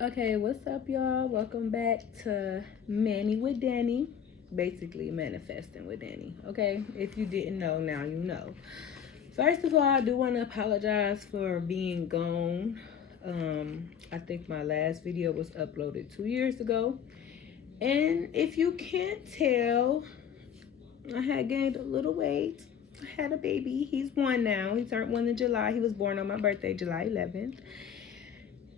Okay, what's up, y'all? Welcome back to Manny with Danny. Basically, manifesting with Danny. Okay, if you didn't know, now you know. First of all, I do want to apologize for being gone. I think my last video was uploaded 2 years ago. And if you can't tell, I had gained a little weight. I had a baby. He's one now. He turned one in July. He was born on my birthday, July 11th.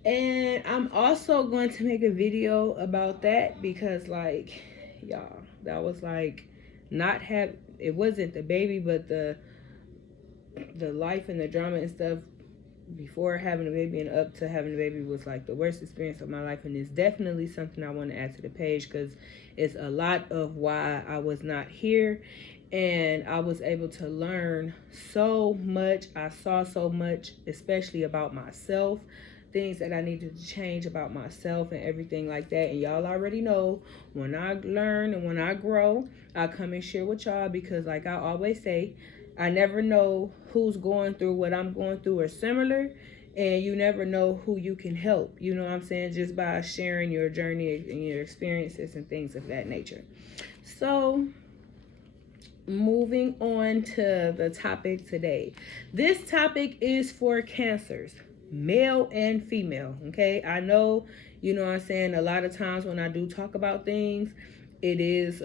And I'm also going to make a video about that because, like, y'all, that was like not have it wasn't the baby, but the life and the drama and stuff before having a baby and up to having a baby was like the worst experience of my life, and it's definitely something I want to add to the page because it's a lot of why I was not here, and I was able to learn so much. I saw so much, especially about myself, things that I needed to change about myself and everything like that. And y'all already know, when I learn and when I grow, I come and share with y'all because, like I always say, I never know who's going through what I'm going through or similar, and you never know who you can help. You know what I'm saying? Just by sharing your journey and your experiences and things of that nature. So, moving on to the topic today. This topic is for cancers, male and female. Okay, I know, you know what I'm saying, a lot of times when I do talk about things, it is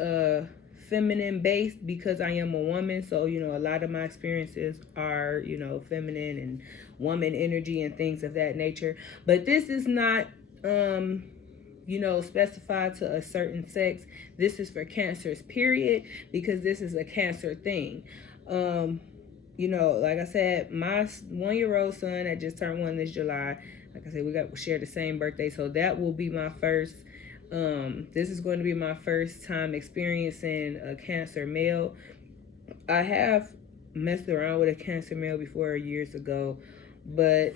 feminine based because I am a woman. So, you know, a lot of my experiences are, you know, feminine and woman energy and things of that nature. But this is not specified to a certain sex. This is for cancers, period, because this is a cancer thing. Like I said, my 1-year-old son that just turned one this July, like I said, we share the same birthday, so that will be my first. This is going to be my first time experiencing a cancer male. I have messed around with a cancer male before years ago, but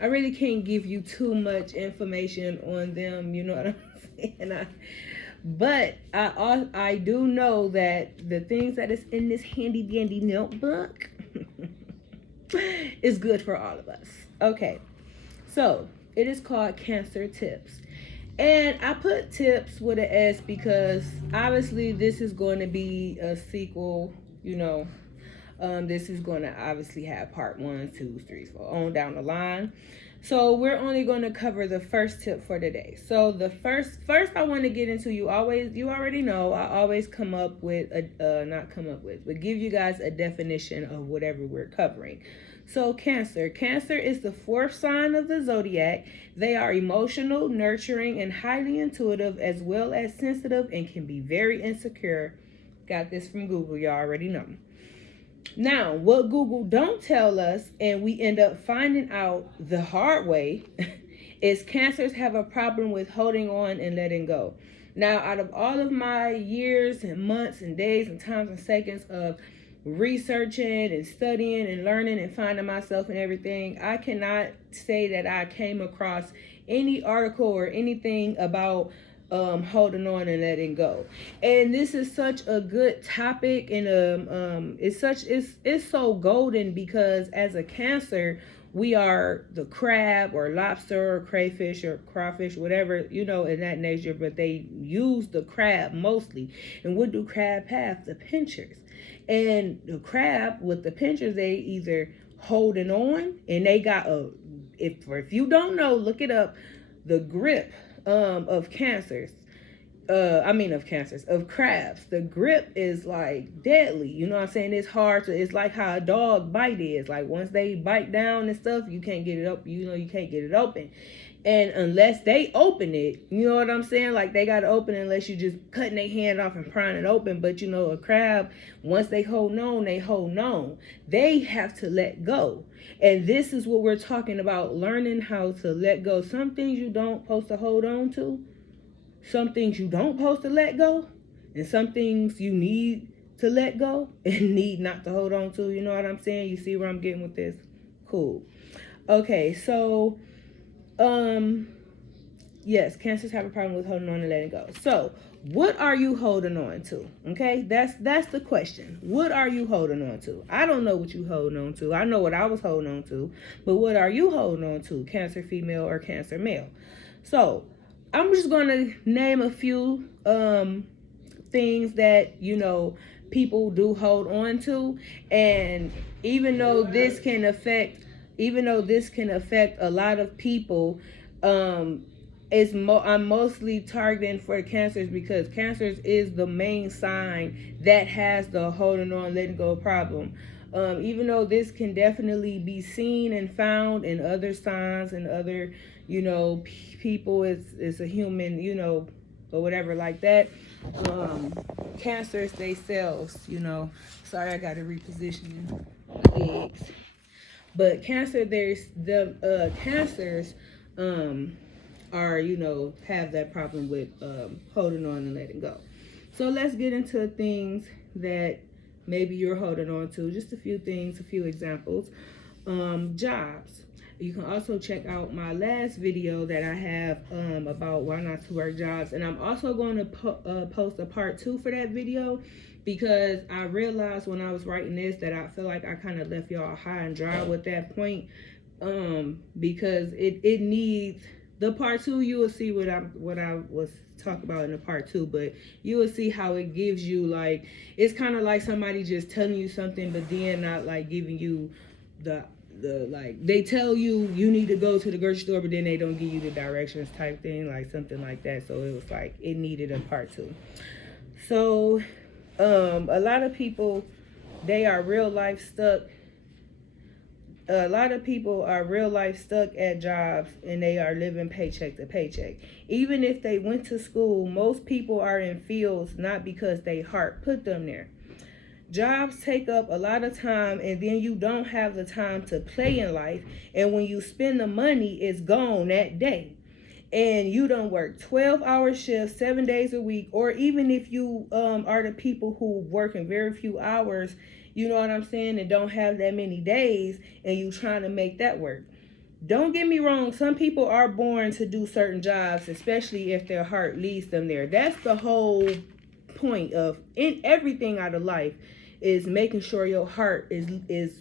I really can't give you too much information on them. You know what I'm saying? But I do know that the things that is in this handy dandy notebook is good for all of us. Okay, so it is called Cancer Tips. And I put tips with an S because obviously this is going to be a sequel, this is going to obviously have part 1, 2, 3, 4 on down the line. So we're only going to cover the first tip for today. So the first I want to get into, you already know, I always come up with but give you guys a definition of whatever we're covering. So Cancer is the 4th sign of the zodiac. They are emotional, nurturing, and highly intuitive, as well as sensitive, and can be very insecure. Got this from Google, you already know. Now, what Google don't tell us, and we end up finding out the hard way, is cancers have a problem with holding on and letting go. Now, out of all of my years and months and days and times and seconds of researching and studying and learning and finding myself and everything, I cannot say that I came across any article or anything about holding on and letting go. And this is such a good topic, and it's so golden because as a Cancer, we are the crab or lobster or crayfish or crawfish, whatever, in that nature, but they use the crab mostly. And what do crab have? The pinchers. And the crab with the pinchers, they either holding on, and they got if you don't know, look it up, the grip of cancers. Of crabs. The grip is like deadly. You know what I'm saying? It's hard it's like how a dog bite is. Like once they bite down and stuff, you can't get it up. You can't get it open. And unless they open it, you know what I'm saying? Like they got to open it unless you just cutting their hand off and prying it open. But a crab, once they hold on, they hold on. They have to let go. And this is what we're talking about, learning how to let go. Some things you don't supposed to hold on to. Some things you don't supposed to let go. And some things you need to let go and need not to hold on to. You know what I'm saying? You see where I'm getting with this? Cool. Okay, so Yes, cancers have a problem with holding on and letting go. So, what are you holding on to? Okay, that's the question. What are you holding on to? I don't know what you holding on to. I know what I was holding on to, but what are you holding on to? Cancer female or cancer male? So, I'm just gonna name a few things that people do hold on to, and even though this can affect a lot of people, um I'm mostly targeting for cancers because cancers is the main sign that has the holding on letting go problem. Even though this can definitely be seen and found in other signs and other people, it's a human, or whatever like that. Cancers themselves, sorry, I gotta reposition the legs. But there's the cancers are, have that problem with holding on and letting go. So let's get into things that maybe you're holding on to. Just a few things, a few examples. Jobs. You can also check out my last video that I have about why not to work jobs. And I'm also going to post a part 2 for that video, because I realized when I was writing this that I feel like I kind of left y'all high and dry with that point, because it needs the part 2. You will see what I was talking about in the part 2, but you will see how it gives you, like, it's kind of like somebody just telling you something but then not like giving you the like, they tell you need to go to the grocery store but then they don't give you the directions type thing, like something like that. So it was like it needed a part 2. So a lot of people, they are real life stuck. A lot of people are real life stuck at jobs and they are living paycheck to paycheck. Even if they went to school, most people are in fields not because they heart put them there. Jobs take up a lot of time, and then you don't have the time to play in life. And when you spend the money, it's gone that day. And you don't work 12-hour shifts 7 days a week, or even if you are the people who work in very few hours, you know what I'm saying, and don't have that many days, and you trying to make that work. Don't get me wrong, some people are born to do certain jobs, especially if their heart leads them there. That's the whole point of in everything out of life, is making sure your heart is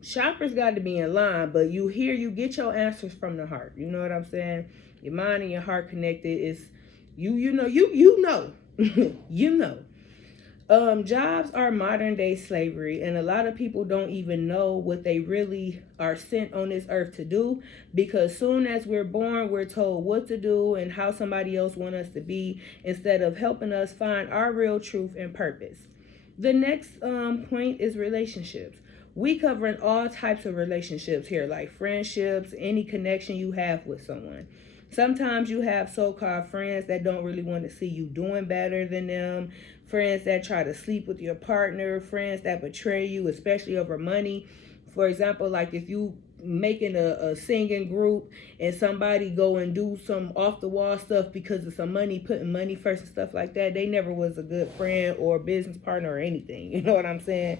shoppers got to be in line, but you get your answers from the heart. You know what I'm saying? Your mind and your heart connected is you know. You know. Jobs are modern day slavery, and a lot of people don't even know what they really are sent on this earth to do, because soon as we're born, we're told what to do and how somebody else wants us to be, instead of helping us find our real truth and purpose. The next point is relationships. We covering all types of relationships here, like friendships, any connection you have with someone. Sometimes you have so-called friends that don't really want to see you doing better than them, friends that try to sleep with your partner, friends that betray you, especially over money. For example, like if you making a singing group and somebody go and do some off the wall stuff because of some money, putting money first and stuff like that, they never was a good friend or business partner or anything. You know what I'm saying?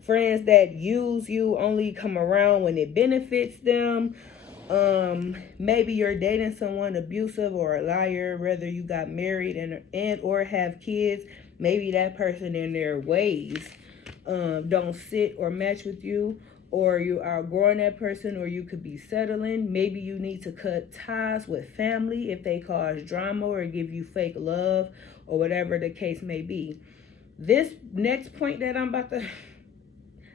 Friends that use you, only come around when it benefits them. Maybe you're dating someone abusive or a liar, whether you got married and or have kids. Maybe that person in their ways don't sit or match with you, or you are outgrowing that person, or you could be settling. Maybe you need to cut ties with family if they cause drama or give you fake love, or whatever the case may be. This next point that I'm about to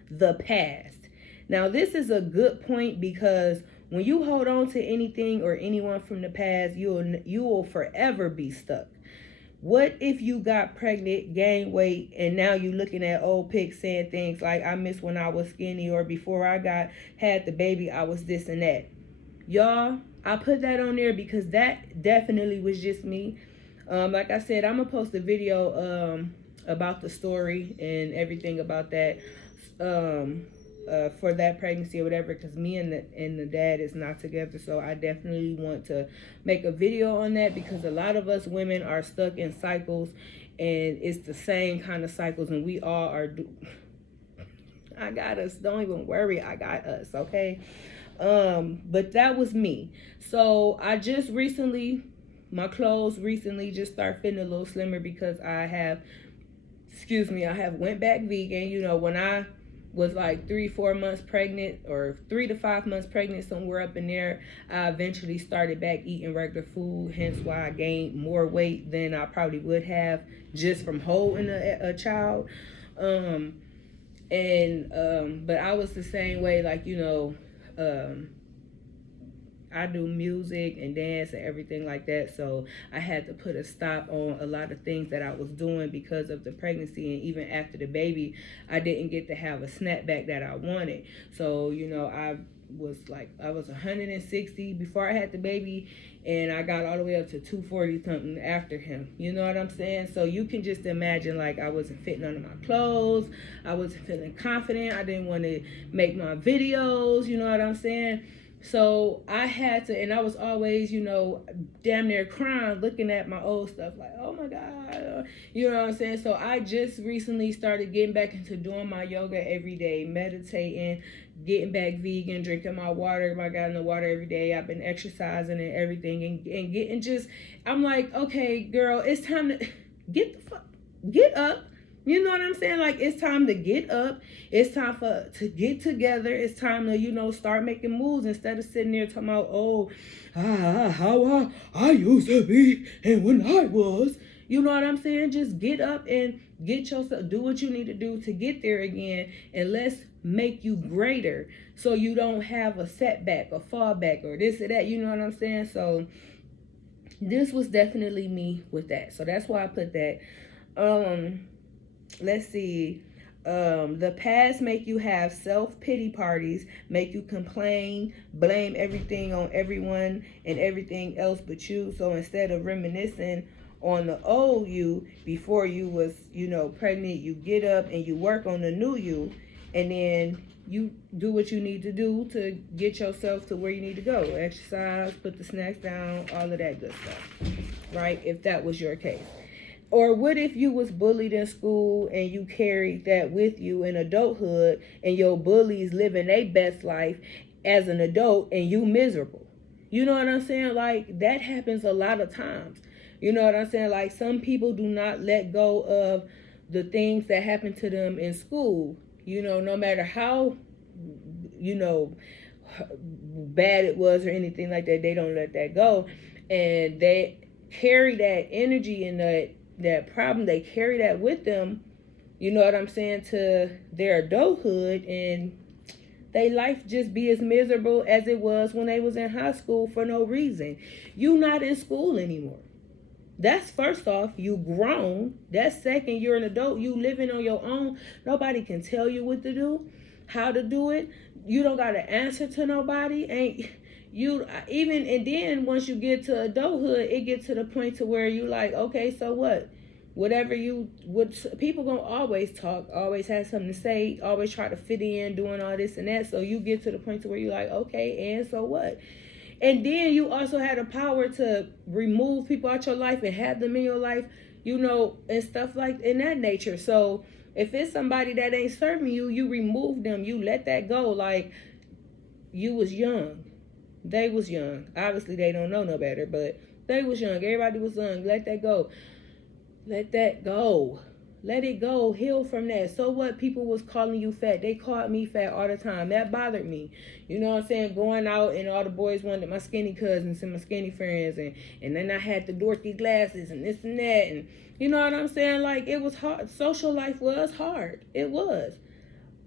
the past. Now, this is a good point, because when you hold on to anything or anyone from the past, you will forever be stuck. What if you got pregnant, gained weight, and now you looking at old pics saying things like, I miss when I was skinny, or before I had the baby, I was this and that. Y'all, I put that on there because that definitely was just me. Like I said, I'm going to post a video about the story and everything about that. For that pregnancy or whatever, because me and the dad is not together. So I definitely want to make a video on that, because a lot of us women are stuck in cycles, and it's the same kind of cycles, and we all are I got us. Don't even worry, I got us, okay? But that was me. So I just recently, my clothes recently just start fitting a little slimmer because I have went back vegan. You know, when I was like 3-4 months pregnant, or 3 to 5 months pregnant, somewhere up in there, I eventually started back eating regular food, hence why I gained more weight than I probably would have just from holding a child. But I was the same way, like, I do music and dance and everything like that. So I had to put a stop on a lot of things that I was doing because of the pregnancy. And even after the baby, I didn't get to have a snapback that I wanted. So, I was 160 before I had the baby, and I got all the way up to 240 something after him. You know what I'm saying? So you can just imagine, like, I wasn't fitting under my clothes. I wasn't feeling confident. I didn't want to make my videos. You know what I'm saying? So I had to, and I was always, damn near crying looking at my old stuff, like, oh my God, you know what I'm saying? So I just recently started getting back into doing my yoga every day, meditating, getting back vegan, drinking my water, my gallon of water every day. I've been exercising and everything, and getting just, I'm like, okay, girl, it's time to get up. You know what I'm saying? Like, it's time to get up. It's time to get together. It's time to, start making moves instead of sitting there talking about, how I used to be and when I was. You know what I'm saying? Just get up and get yourself, do what you need to do to get there again, and let's make you greater so you don't have a setback, a fallback, or this or that. You know what I'm saying? So this was definitely me with that. So that's why I put that. Let's see. The past make you have self-pity parties, make you complain, blame everything on everyone and everything else but you. So instead of reminiscing on the old you before you was, pregnant, you get up and you work on the new you, and then you do what you need to do to get yourself to where you need to go. Exercise, put the snacks down, all of that good stuff, right? If that was your case. Or what if you was bullied in school and you carried that with you in adulthood, and your bullies living their best life as an adult and you miserable? You know what I'm saying? Like, that happens a lot of times. You know what I'm saying? Like, some people do not let go of the things that happen to them in school. No matter how, bad it was or anything like that, they don't let that go. And they carry that energy and that problem, they carry that with them, you know what I'm saying, to their adulthood, and their life just be as miserable as it was when they was in high school for no reason. You not in school anymore. That's first off, you grown. That's second, you're an adult. You living on your own. Nobody can tell you what to do, how to do it. You don't got to answer to nobody. And then once you get to adulthood, it gets to the point to where you like, okay, so what? People gonna always talk, always have something to say, always try to fit in, doing all this and that. So you get to the point to where you like, okay, and so what? And then you also had the power to remove people out your life and have them in your life, and stuff like in that nature. So if it's somebody that ain't serving you, you remove them, you let that go. Like, you was young. They was young. Obviously, they don't know no better, but they was young. Everybody was young. Let that go. Let that go. Let it go. Heal from that. So what? People was calling you fat. They called me fat all the time. That bothered me. You know what I'm saying? Going out and all the boys wanted my skinny cousins and my skinny friends. And then I had the dorky glasses and this and that. And you know what I'm saying? Like, it was hard. Social life was hard. It was.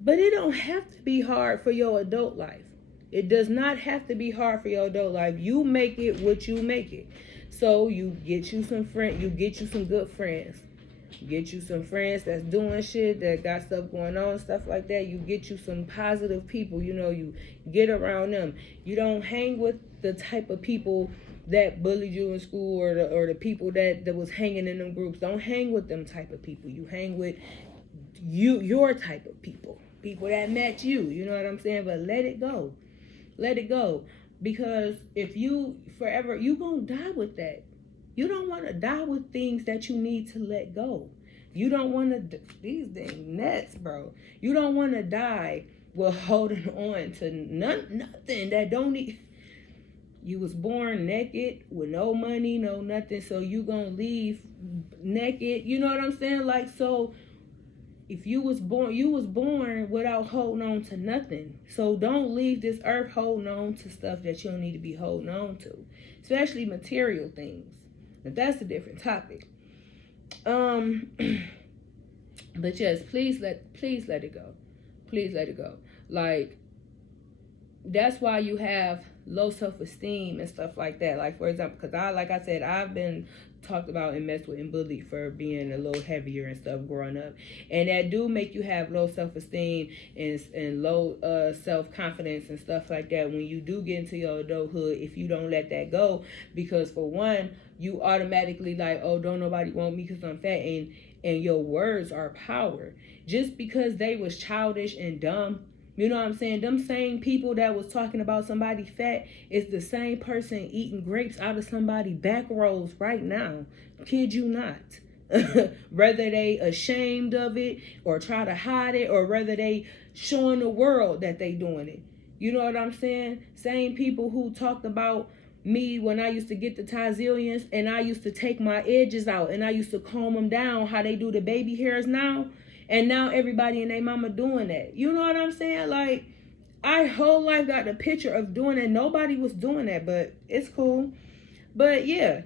But it don't have to be hard for your adult life. It does not have to be hard for your adult life. You make it what you make it. So you get you some friends. You get you some good friends. Get you some friends that's doing shit, that got stuff going on, stuff like that. You get you some positive people. You get around them. You don't hang with the type of people that bullied you in school, or the people that was hanging in them groups. Don't hang with them type of people. You hang with your type of people that match you. You know what I'm saying? But let it go. Let it go. Because if you forever, you gonna die with that. You don't want to die with things that you need to let go. You don't want to, these things nuts, bro. You don't want to die Well, holding on to nothing that don't need. You was born naked with no money, no nothing, so you gonna leave naked. You know what I'm saying? Like, so if you was born without holding on to nothing. So don't leave this earth holding on to stuff that you don't need to be holding on to, especially material things. But that's a different topic. But yes, please let it go. Please let it go. Like, that's why you have low self-esteem and stuff like that. Like, for example, because like I said, I've been talked about and messed with and bullied for being a little heavier and stuff growing up, and that do make you have low self-esteem and low self-confidence and stuff like that when you do get into your adulthood, if you don't let that go. Because for one, you automatically like, oh, don't nobody want me because I'm fat, and your words are power. Just because they was childish and dumb, you know what I'm saying? Them same people that was talking about somebody fat is the same person eating grapes out of somebody's back rows right now. Kid you not. Whether they ashamed of it or try to hide it, or whether they showing the world that they doing it. You know what I'm saying? Same people who talked about me when I used to get the Tizillions and I used to take my edges out and I used to comb them down, how they do the baby hairs now. And now everybody and their mama doing that. You know what I'm saying? Like, I whole life got the picture of doing it. Nobody was doing that, but it's cool. But yeah,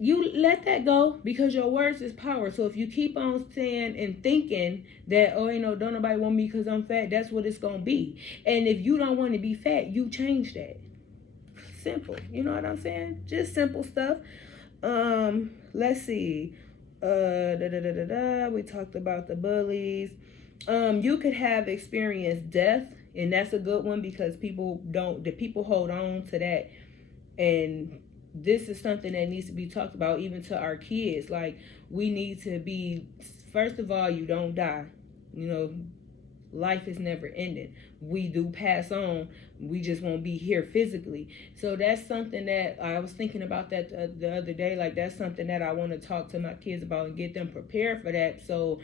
you let that go because your words is power. So if you keep on saying and thinking that, oh, you know, don't nobody want me because I'm fat, that's what it's going to be. And if you don't want to be fat, you change that. Simple. You know what I'm saying? Just simple stuff. Let's see. We talked about the bullies. You could have experienced death, and that's a good one because people hold on to that. And this is something that needs to be talked about even to our kids. Like, we need to be, first of all, you don't die. You know, life is never ending. We do pass on. We just won't be here physically. So that's something that I was thinking about that the other day. Like, that's something that I want to talk to my kids about and get them prepared for that. So,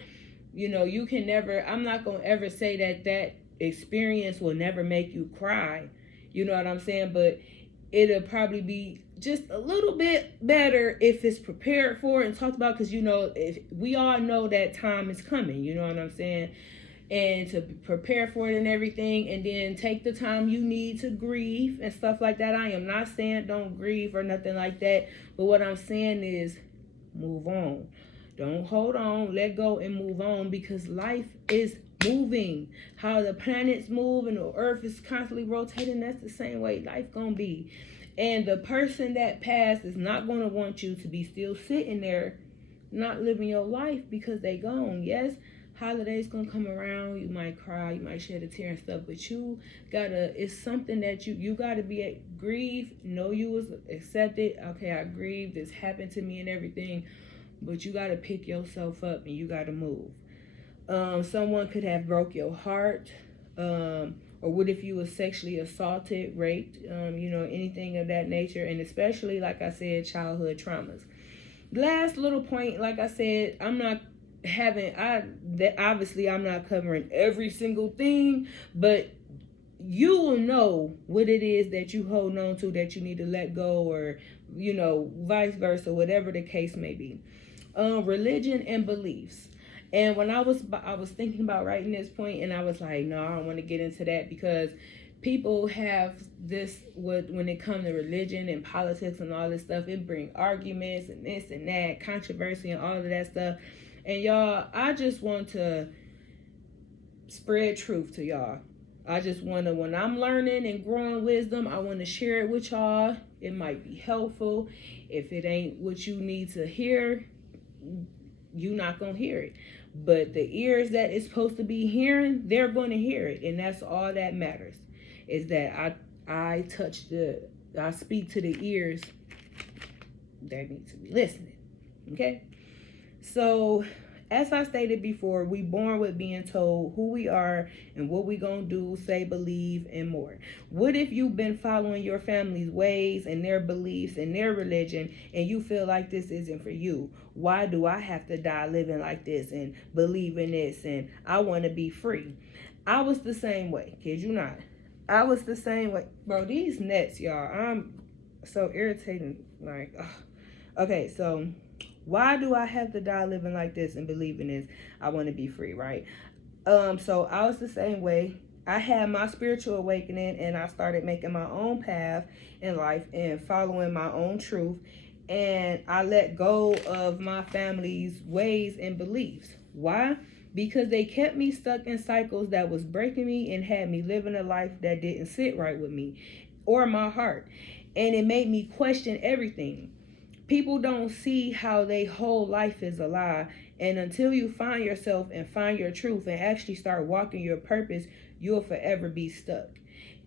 you know, you can never, I'm not going to ever say that experience will never make you cry. You know what I'm saying? But it'll probably be just a little bit better if it's prepared for and talked about, because, you know, if we all know that time is coming. You know what I'm saying? And to prepare for it and everything, and then take the time you need to grieve and stuff like that. I am not saying don't grieve or nothing like that, but what I'm saying is move on. Don't hold on, let go and move on, because life is moving. How the planets move and the earth is constantly rotating, that's the same way life gonna be. And the person that passed is not gonna want you to be still sitting there not living your life because they gone. Yes, holidays gonna come around, you might cry, you might shed a tear and stuff, but you gotta, it's something that you gotta be grieve, know you was accepted. Okay, I grieved, this happened to me and everything, but you gotta pick yourself up and you gotta move. Someone could have broke your heart, or what if you were sexually assaulted, raped, you know, anything of that nature, and especially, like I said, childhood traumas. Last little point, like I said, obviously I'm not covering every single thing, but you will know what it is that you hold on to that you need to let go, or, you know, vice versa, whatever the case may be. Religion and beliefs. And when I was thinking about writing this point, and I was like, no, I don't want to get into that, because people have this, when it comes to religion and politics and all this stuff, it brings arguments and this and that, controversy and all of that stuff. And y'all, I just want to spread truth to y'all. I just want to, when I'm learning and growing wisdom, I want to share it with y'all. It might be helpful. If it ain't what you need to hear, you're not going to hear it. But the ears that it's supposed to be hearing, they're going to hear it. And that's all that matters, is that I speak to the ears that need to be listening. Okay? So, as I stated before, we born with being told who we are and what we gonna do, say, believe, and more. What if you've been following your family's ways and their beliefs and their religion, and you feel like this isn't for you? Why do I have to die living like this and believe in this, and I want to be free? I was the same way. Kid you not. I was the same way. Bro, these nets, y'all. I'm so irritating. Like, ugh. Okay, so why do I have to die living like this and believing this? I want to be free, right? So I was the same way. I had my spiritual awakening and I started making my own path in life and following my own truth. And I let go of my family's ways and beliefs. Why? Because they kept me stuck in cycles that was breaking me and had me living a life that didn't sit right with me or my heart. And it made me question everything. People don't see how their whole life is a lie. And until you find yourself and find your truth and actually start walking your purpose, you'll forever be stuck.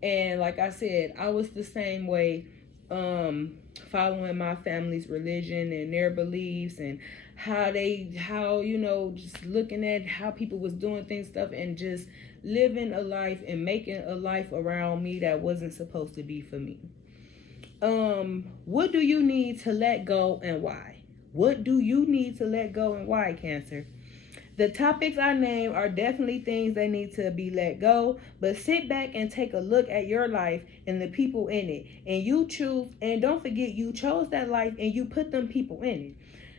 And like I said, I was the same way, following my family's religion and their beliefs and how just looking at how people was doing things, stuff, and just living a life and making a life around me that wasn't supposed to be for me. What do you need to let go and why? What do you need to let go and why, Cancer? The topics I name are definitely things that need to be let go, but sit back and take a look at your life and the people in it. And you choose, and don't forget, you chose that life and you put them people in it,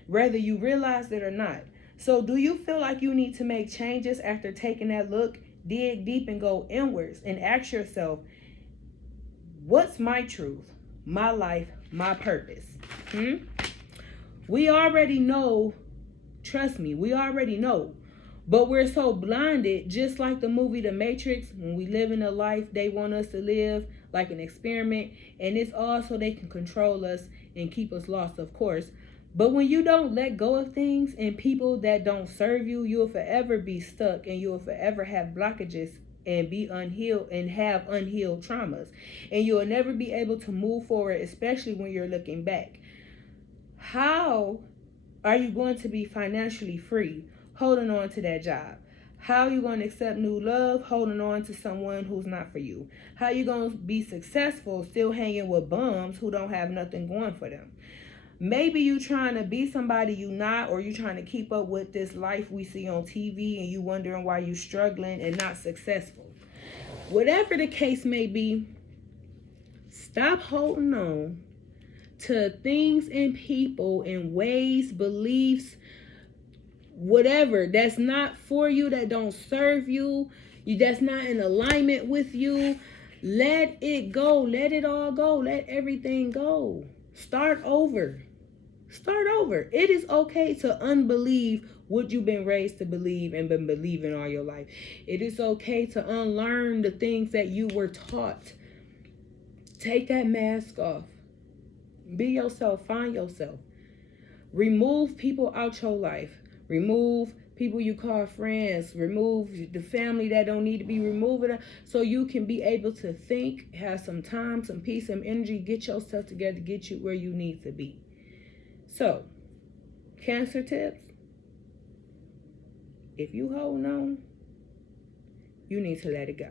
whether you realize it or not. So, do you feel like you need to make changes after taking that look? Dig deep and go inwards and ask yourself, what's my truth, my life, my purpose? We already know. Trust me, we already know. But we're so blinded, just like the movie The Matrix, when we live in a life they want us to live, like an experiment, and it's all so they can control us and keep us lost, of course. But when you don't let go of things and people that don't serve you, you'll forever be stuck and you'll forever have blockages and be unhealed and have unhealed traumas. And you'll never be able to move forward, especially when you're looking back. How are you going to be financially free holding on to that job? How are you going to accept new love holding on to someone who's not for you? How are you going to be successful still hanging with bums who don't have nothing going for them? Maybe you trying to be somebody you not, or you trying to keep up with this life we see on TV and you wondering why you struggling and not successful. Whatever the case may be, stop holding on to things and people and ways, beliefs, whatever that's not for you, that don't serve you, that's not in alignment with you. Let it go. Let it all go. Let everything go. Start over. Start over. It is okay to unbelieve what you've been raised to believe and been believing all your life. It is okay to unlearn the things that you were taught. Take that mask off. Be yourself. Find yourself. Remove people out your life. Remove people you call friends. Remove the family that don't need to be removed, so you can be able to think, have some time, some peace, some energy, get yourself together, get you where you need to be. So, Cancer tips. If you hold on, you need to let it go.